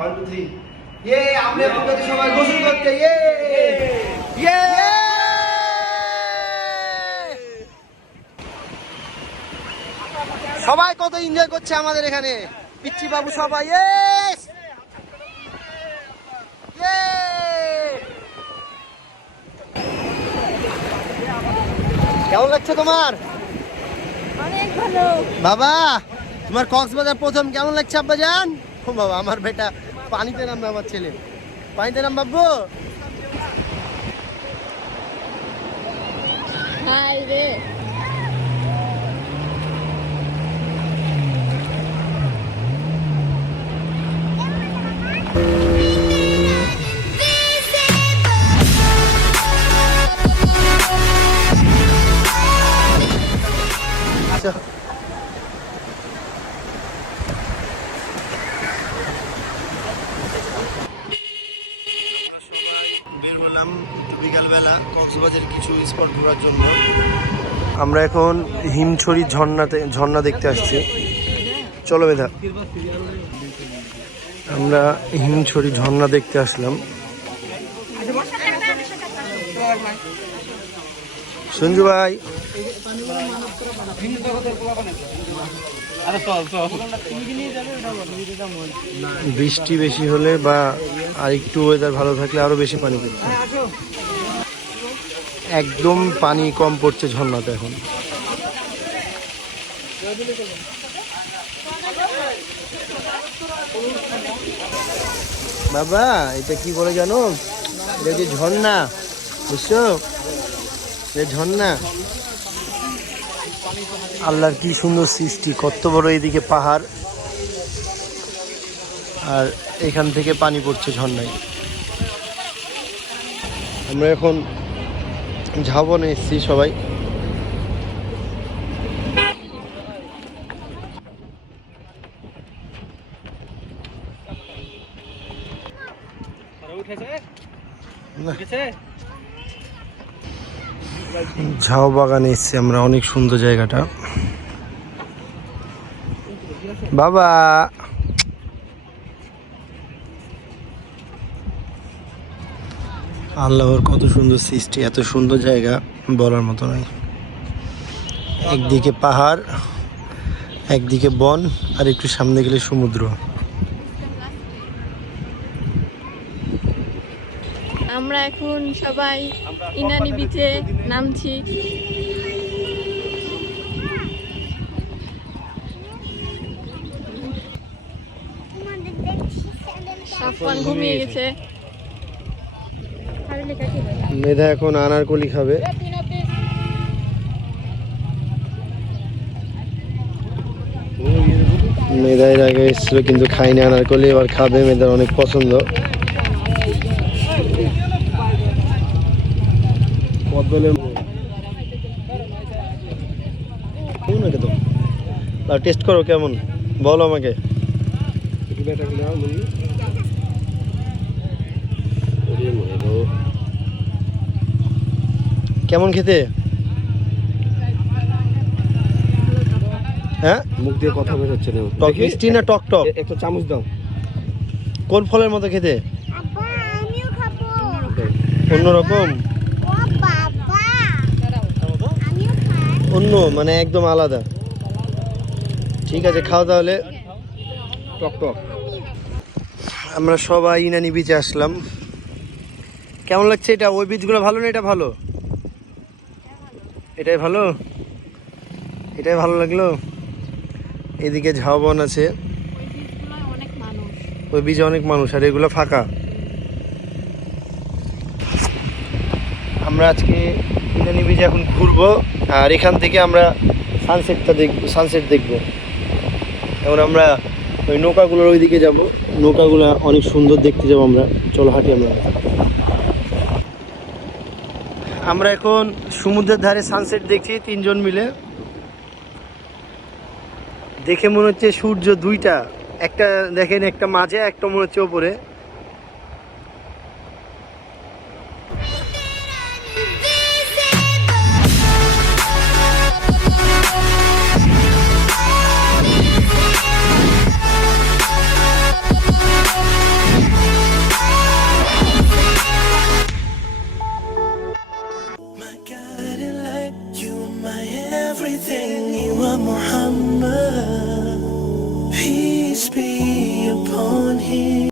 1 2 3 ইয়ে আমরা আপনাদের সবাই গোসল করতে ইয়ে ইয়ে সবাই কত এনজয় করছে আমাদের এখানে পিচ্চি বাবু সবাই ইয়েস ইয়ে কেমন লাগছে তোমার? অনেক ভালো বাবা তোমার কক্সবাজার প্রথম কেমন লাগছে আব্বাজান? ও বাবা আমার বেটা পানিতে নামবে, আমার ছেলে পানিতে নাম বাবু। হাই রে বের হলাম একটু বিকালবেলা কক্সবাজারের কিছু স্পট ঘোরার জন্য। আমরা এখন হিমছড়ি ঝর্ণা দেখতে আসছি। চলো মেধা, আমরা হিমছড়ি ঝর্ণা দেখতে আসলাম। সঞ্জু ভাই বৃষ্টি বেশি হলে বা আর একটু ওয়েদার ভালো থাকলে আরো বেশি পানি পড়ছে, একদম পানি কম পড়ছে ঝর্ণাতে এখন। বাবা এটা কি বলে জানো? এটা যে ঝর্ণা, বুঝছো? ঝর্ণা আল্লাহর কি সুন্দর সৃষ্টি, কত বড় এদিকে পাহাড় আর এখান থেকে পানি পড়ছে ঝর্ণায়। আমরা এখন ঝাউবনে এসেছি সবাই। ঝাউ বাগানে এসছি আমরা, অনেক সুন্দর জায়গাটা। বাবা আল্লাহর কত সুন্দর সৃষ্টি, এত সুন্দর জায়গা বলার মতো নয়। একদিকে পাহাড়, একদিকে বন, আর একটু সামনে গেলে সমুদ্র। আমরা এখন সবাই ইনানি বিচে নামছি। সাফওয়ান ঘুমিয়ে গেছে। মেধা এখন আনারকলি খাবে। মেধা এর আগে এসেছিল কিন্তু খাইনি আনারকলি, এবার খাবে। মেধার অনেক পছন্দ। টেস্ট করো কেমন, বলো আমাকে। কেমন খেতে? হ্যাঁ মুখ দিয়ে কথা বের হচ্ছে না। টক মিষ্টি না টক টক? একটা চামচ দাও। কোন ফলের মতো খেতে? অন্যরকম, অন্য মানে একদম আলাদা। ঠিক আছে খাও তাহলে। টক টক। আমরা সবাই ইনানি বিচে আসলাম। কেমন লাগছে এটা? ওই বীজগুলো ভালো না এটা ভালো? এটাই ভালো, এটাই ভালো লাগলো। এদিকে ঝাউবন আছে, ওই বীজে অনেক মানুষ, আর এগুলো ফাঁকা। আমরা আজকে ইনানি বিচে এখন ঘুরবো, আর এখান থেকে আমরা সানসেট দেখবো। এখন আমরা ওই নৌকাগুলোর ওইদিকে যাব, নৌকাগুলো অনেক সুন্দর দেখতে যাবো আমরা। চলো হাঁটি আমরা এখন সমুদ্রের ধারে সানসেট দেখছি তিনজন মিলে। দেখে মনে হচ্ছে সূর্য দুইটা, একটা দেখেন একটা মাঝে, একটা মনে হচ্ছে ওপরে। my everything, you are Muhammad.